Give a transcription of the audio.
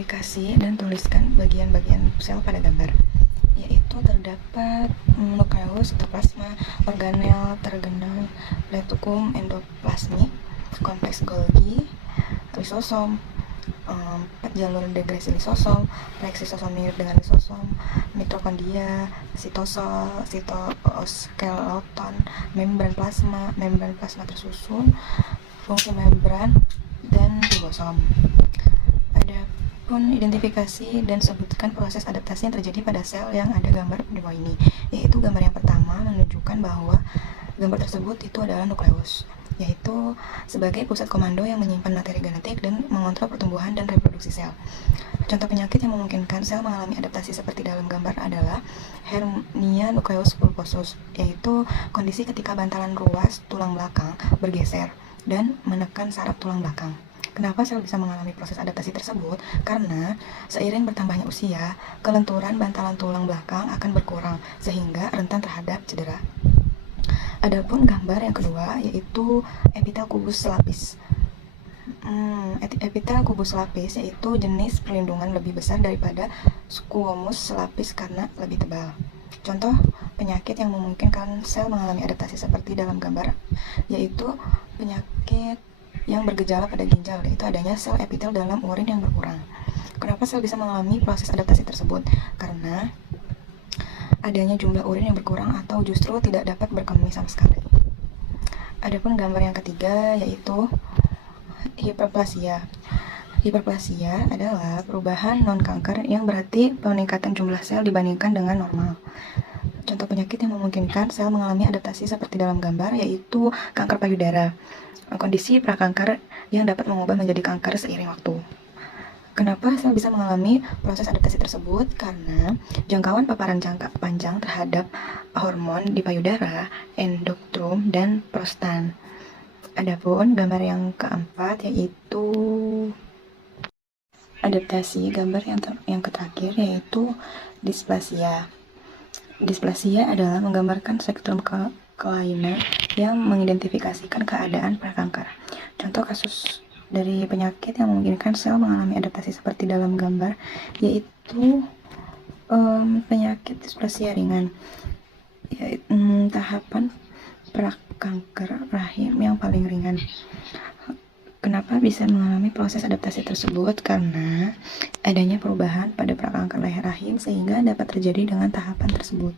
Identifikasi dan tuliskan bagian-bagian sel pada gambar, yaitu terdapat nukleus, sitoplasma, organel, tergenang, retikulum, endoplasmi, kompleks Golgi, lisosom, 4 jalur degresi lisosom, pleksisosom mirip dengan lisosom, mitokondria, sitoskeleton, membran plasma tersusun, fungsi membran, dan ribosom. Adapun identifikasi dan sebutkan proses adaptasi yang terjadi pada sel yang ada gambar di bawah ini, yaitu gambar yang pertama menunjukkan bahwa gambar tersebut itu adalah nukleus, yaitu sebagai pusat komando yang menyimpan materi genetik dan mengontrol pertumbuhan dan reproduksi sel. Contoh penyakit yang memungkinkan sel mengalami adaptasi seperti dalam gambar adalah hernia nukleus pulposus, yaitu kondisi ketika bantalan ruas tulang belakang bergeser dan menekan saraf tulang belakang. Kenapa sel bisa mengalami proses adaptasi tersebut? Karena seiring bertambahnya usia, kelenturan bantalan tulang belakang akan berkurang sehingga rentan terhadap cedera. Adapun gambar yang kedua yaitu epitel kubus lapis. Epitel kubus lapis yaitu jenis perlindungan lebih besar daripada squamous lapis karena lebih tebal. Contoh penyakit yang memungkinkan sel mengalami adaptasi seperti dalam gambar yaitu penyakit yang bergejala pada ginjal, yaitu adanya sel epitel dalam urin yang berkurang. Kenapa sel bisa mengalami proses adaptasi tersebut? Karena adanya jumlah urin yang berkurang atau justru tidak dapat berkembang sama sekali. Adapun gambar yang ketiga yaitu hiperplasia. Hiperplasia adalah perubahan non-kanker yang berarti peningkatan jumlah sel dibandingkan dengan normal. Contoh penyakit yang memungkinkan sel mengalami adaptasi seperti dalam gambar yaitu kanker payudara, kondisi prakanker yang dapat mengubah menjadi kanker seiring waktu. Kenapa sel bisa mengalami proses adaptasi tersebut? Karena jangkauan paparan jangka panjang terhadap hormon di payudara, endotrum, dan prostan. Adapun gambar yang keempat yaitu adaptasi. Gambar yang terakhir yaitu displasia. Displasia adalah menggambarkan spektrum kelainan yang mengidentifikasikan keadaan prakanker. Contoh kasus dari penyakit yang memungkinkan sel mengalami adaptasi seperti dalam gambar yaitu penyakit displasia ringan, yaitu tahapan prakanker rahim yang paling ringan. Kenapa bisa mengalami proses adaptasi tersebut? Karena adanya perubahan pada prakanker leher rahim sehingga dapat terjadi dengan tahapan tersebut.